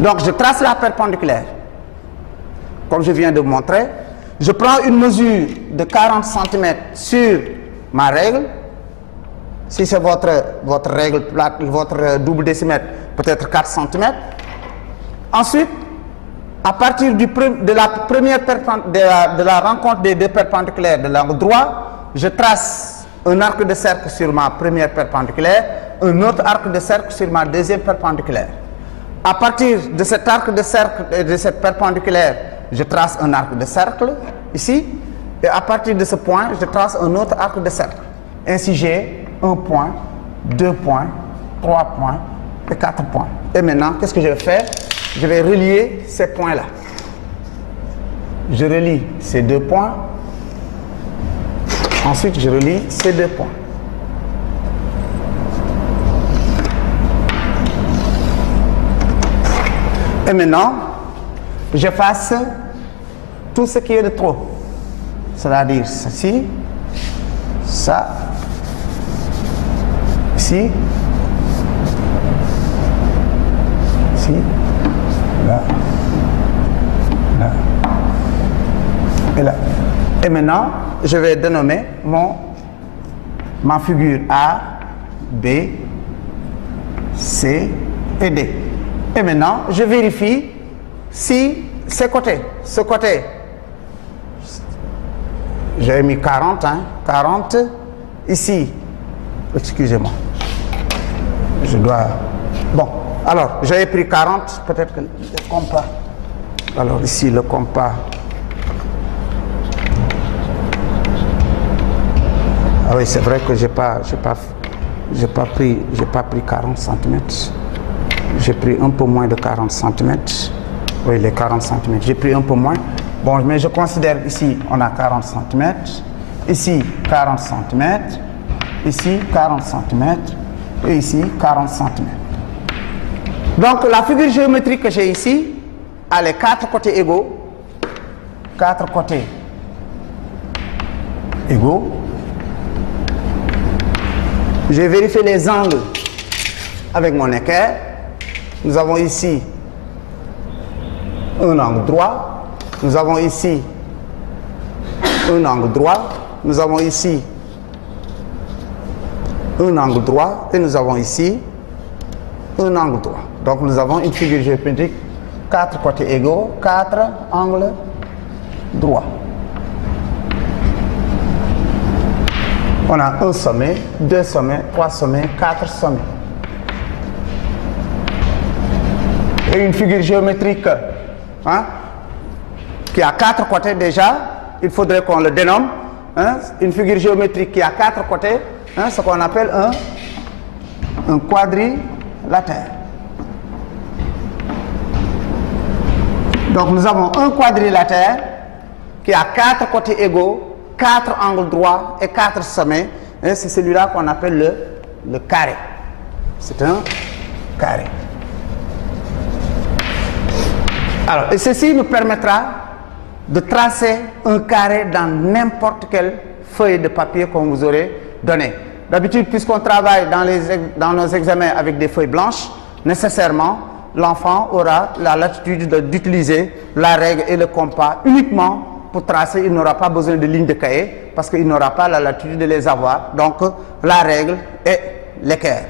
Donc, je trace la perpendiculaire. Comme je viens de montrer, je prends une mesure de 40 cm sur ma règle. Si c'est votre règle plate, votre double décimètre, peut-être 4 cm. Ensuite, à partir de la rencontre des deux perpendiculaires de l'angle droit, je trace un arc de cercle sur ma première perpendiculaire, un autre arc de cercle sur ma deuxième perpendiculaire. À partir de cet arc de cercle et de cette perpendiculaire, je trace un arc de cercle ici, et à partir de ce point, je trace un autre arc de cercle. Ainsi, j'ai 1 point, 2 points, 3 points et 4 points. Et maintenant, qu'est-ce que je vais faire? Je vais relier ces points-là. Je relie ces 2 points. Ensuite, je relie ces 2 points. Et maintenant, j'efface tout ce qui est de trop. C'est-à-dire ceci, ça, ici, ici, là, là, et là. Et maintenant, je vais dénommer ma figure A, B, C et D. Et maintenant, je vérifie si ce côté, j'ai mis 40, 40, ici, excusez-moi, je dois, bon, alors, j'avais pris 40, peut-être que le compas, alors ici, le compas, ah oui, c'est vrai que j'ai pas pris 40 cm. J'ai pris un peu moins de 40 cm. Oui, les 40 cm. J'ai pris un peu moins. Bon, mais je considère ici, on a 40 cm. Ici, 40 cm. Ici, 40 cm. Et ici, 40 cm. Donc, la figure géométrique que j'ai ici a les 4 côtés égaux. 4 côtés égaux. J'ai vérifié les angles avec mon équerre. Nous avons ici un angle droit. Nous avons ici un angle droit. Nous avons ici un angle droit. Et nous avons ici un angle droit. Donc nous avons une figure géométrique, 4 côtés égaux, 4 angles droits. On a un sommet, 2 sommets, 3 sommets, 4 sommets. Et une figure géométrique qui a 4 côtés déjà, il faudrait qu'on le dénomme. Une figure géométrique qui a 4 côtés, ce qu'on appelle un quadrilatère. Donc nous avons un quadrilatère qui a 4 côtés égaux, 4 angles droits et 4 sommets. C'est celui-là qu'on appelle le carré. C'est un carré. Alors, et ceci nous permettra de tracer un carré dans n'importe quelle feuille de papier qu'on vous aurait donné. D'habitude, puisqu'on travaille dans nos examens avec des feuilles blanches, nécessairement, l'enfant aura la latitude d'utiliser la règle et le compas uniquement pour tracer. Il n'aura pas besoin de lignes de cahier parce qu'il n'aura pas la latitude de les avoir. Donc, la règle et l'équerre.